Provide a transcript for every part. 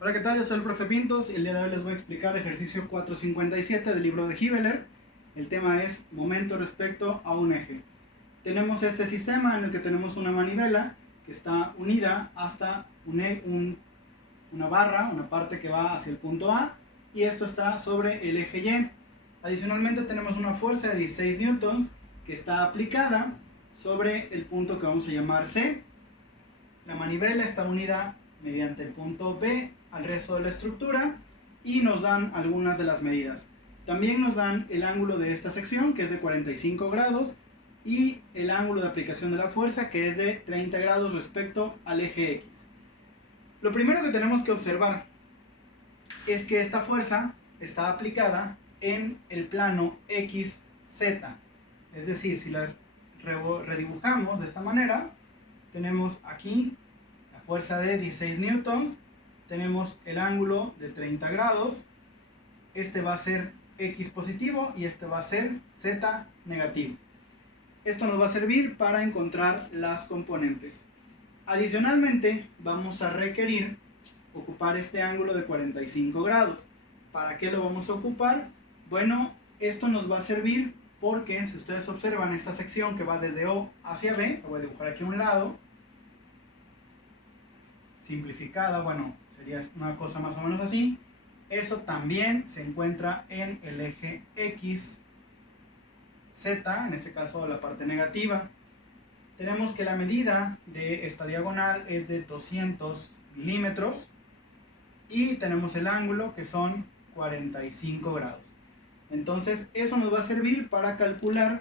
Hola, ¿qué tal? Yo soy el profe Pintos y el día de hoy les voy a explicar el ejercicio 457 del libro de Hibeler. El tema es momento respecto a un eje. Tenemos este sistema en el que tenemos una manivela que está unida hasta una barra, una parte que va hacia el punto A, y esto está sobre el eje Y. Adicionalmente tenemos una fuerza de 16 newtons que está aplicada sobre el punto que vamos a llamar C. La manivela está unida mediante el punto B al resto de la estructura y nos dan algunas de las medidas. También nos dan el ángulo de esta sección, que es de 45 grados, y el ángulo de aplicación de la fuerza, que es de 30 grados respecto al eje X. Lo primero que tenemos que observar es que esta fuerza está aplicada en el plano XZ. Es decir, si la redibujamos de esta manera, tenemos aquí la fuerza de 16 newtons, tenemos el ángulo de 30 grados, este va a ser X positivo y este va a ser Z negativo. Esto nos va a servir para encontrar las componentes. Adicionalmente, vamos a requerir ocupar este ángulo de 45 grados. ¿Para qué lo vamos a ocupar? Bueno, esto nos va a servir porque si ustedes observan esta sección que va desde O hacia B, lo voy a dibujar aquí a un lado, simplificada, bueno, sería una cosa más o menos así. Eso también se encuentra en el eje X, Z, en este caso la parte negativa. Tenemos que la medida de esta diagonal es de 200 milímetros y tenemos el ángulo que son 45 grados. Entonces eso nos va a servir para calcular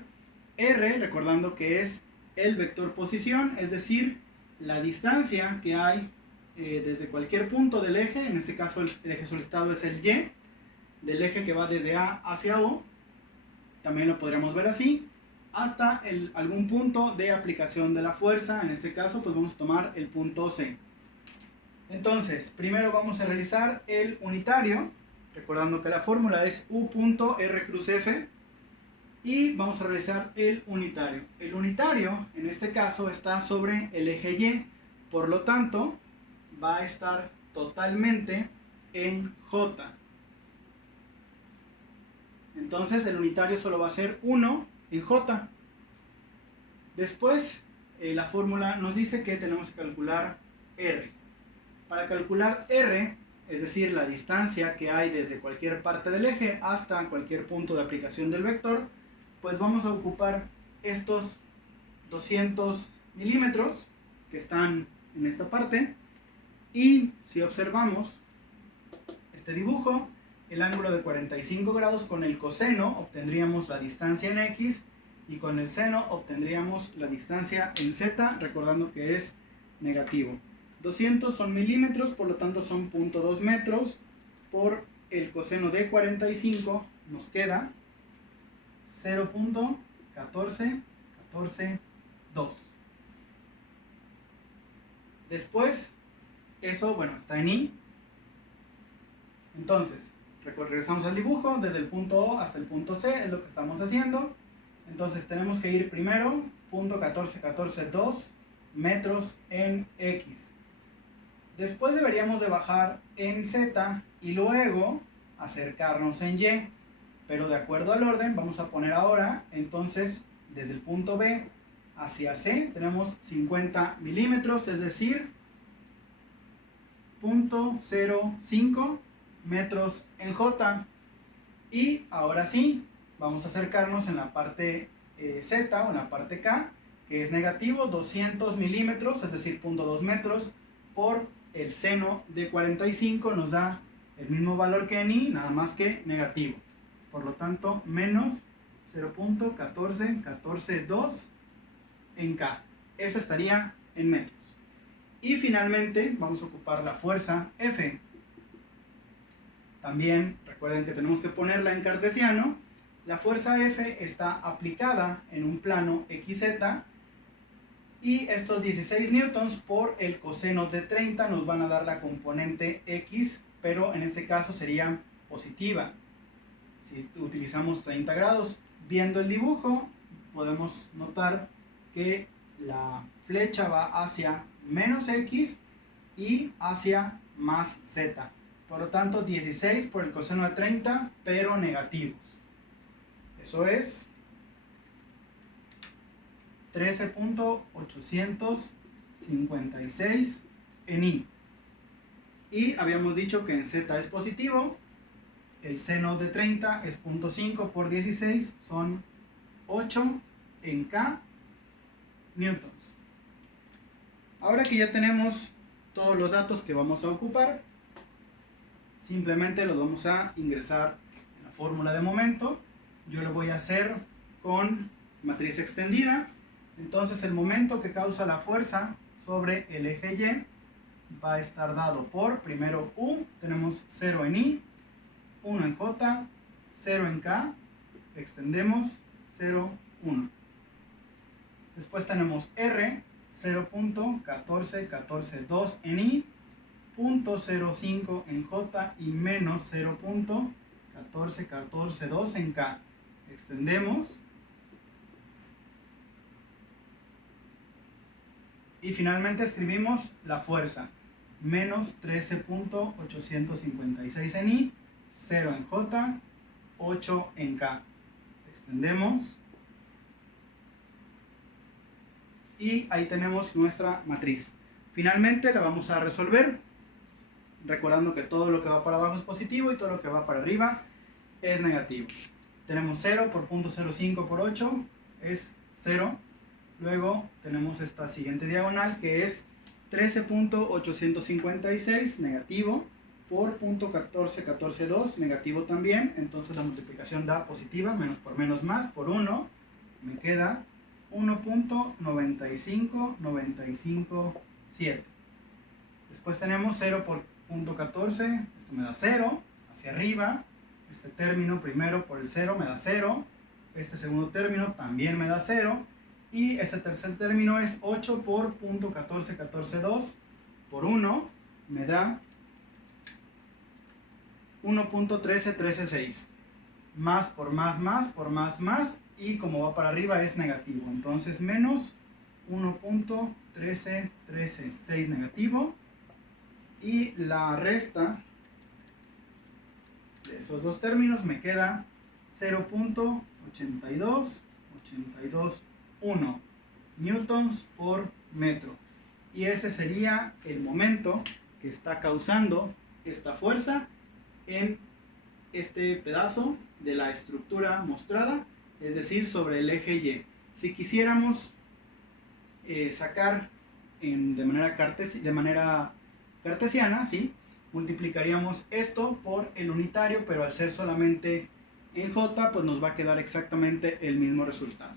R, recordando que es el vector posición, es decir, la distancia que hay desde cualquier punto del eje, en este caso el eje solicitado es el Y, del eje que va desde A hacia O, también lo podríamos ver así, hasta algún punto de aplicación de la fuerza, en este caso pues vamos a tomar el punto C. Entonces, primero vamos a realizar el unitario, recordando que la fórmula es U.R cruz F, y vamos a realizar el unitario. El unitario, en este caso, está sobre el eje Y, por lo tanto, va a estar totalmente en J. Entonces el unitario solo va a ser 1 en J. Después la fórmula nos dice que tenemos que calcular R. Para calcular R, es decir, la distancia que hay desde cualquier parte del eje hasta cualquier punto de aplicación del vector, pues vamos a ocupar estos 200 milímetros que están en esta parte. Y si observamos este dibujo, el ángulo de 45 grados con el coseno obtendríamos la distancia en X y con el seno obtendríamos la distancia en Z, recordando que es negativo. 200 son milímetros, por lo tanto son 0.2 metros por el coseno de 45 nos queda 0.14142. Después, eso, bueno, está en Y. Entonces, regresamos al dibujo, desde el punto O hasta el punto C, es lo que estamos haciendo. Entonces tenemos que ir primero, 0.14142 metros en X. Después deberíamos de bajar en Z y luego acercarnos en Y. Pero de acuerdo al orden, vamos a poner ahora, entonces, desde el punto B hacia C, tenemos 50 milímetros, es decir, 0.05 metros en J. Y ahora sí, vamos a acercarnos en la parte Z o en la parte K, que es negativo, 200 milímetros, es decir, 0.2 metros por el seno de 45 nos da el mismo valor que en Y, nada más que negativo. Por lo tanto, menos 0.14142 en K. Eso estaría en metros. Y finalmente vamos a ocupar la fuerza F. También recuerden que tenemos que ponerla en cartesiano. La fuerza F está aplicada en un plano XZ y estos 16 newtons por el coseno de 30 nos van a dar la componente X, pero en este caso sería positiva. Si utilizamos 30 grados, viendo el dibujo, podemos notar que la flecha va hacia menos X y hacia más z. Por lo tanto, 16 por el coseno de 30, pero negativos. Eso es 13.856 en i. Y habíamos dicho que en z es positivo. El seno de 30 es 0.5 por 16, son 8 en k newtons. Ahora que ya tenemos todos los datos que vamos a ocupar, simplemente los vamos a ingresar en la fórmula de momento. Yo lo voy a hacer con matriz extendida. Entonces el momento que causa la fuerza sobre el eje Y va a estar dado por, primero U, tenemos 0 en I, 1 en J, 0 en K, extendemos 0, 1. Después tenemos R, 0.14142 en I, 0.05 en J y menos 0.14142 en K. Extendemos. Y finalmente escribimos la fuerza. Menos 13.856 en I, 0 en J, 8 en K. Extendemos. Y ahí tenemos nuestra matriz. Finalmente la vamos a resolver, recordando que todo lo que va para abajo es positivo y todo lo que va para arriba es negativo. Tenemos 0 por 0.05 por 8 es 0. Luego tenemos esta siguiente diagonal que es 13.856 negativo por 0.14142 negativo también. Entonces la multiplicación da positiva, menos por menos más, por 1. Me queda 1.95957. Después tenemos 0 por 0.14, esto me da 0, hacia arriba. Este término primero por el 0 me da 0, este segundo término también me da 0, y este tercer término es 8 por 0.14142 por 1, me da 1.13136. Más por más, por más, y como va para arriba es negativo, entonces menos 1.13136 negativo, y la resta de esos dos términos me queda 0.82821 newtons por metro, y ese sería el momento que está causando esta fuerza en este pedazo de la estructura mostrada, es decir, sobre el eje Y. Si quisiéramos sacar de manera cartesiana, ¿sí?, multiplicaríamos esto por el unitario, pero al ser solamente en J, pues nos va a quedar exactamente el mismo resultado.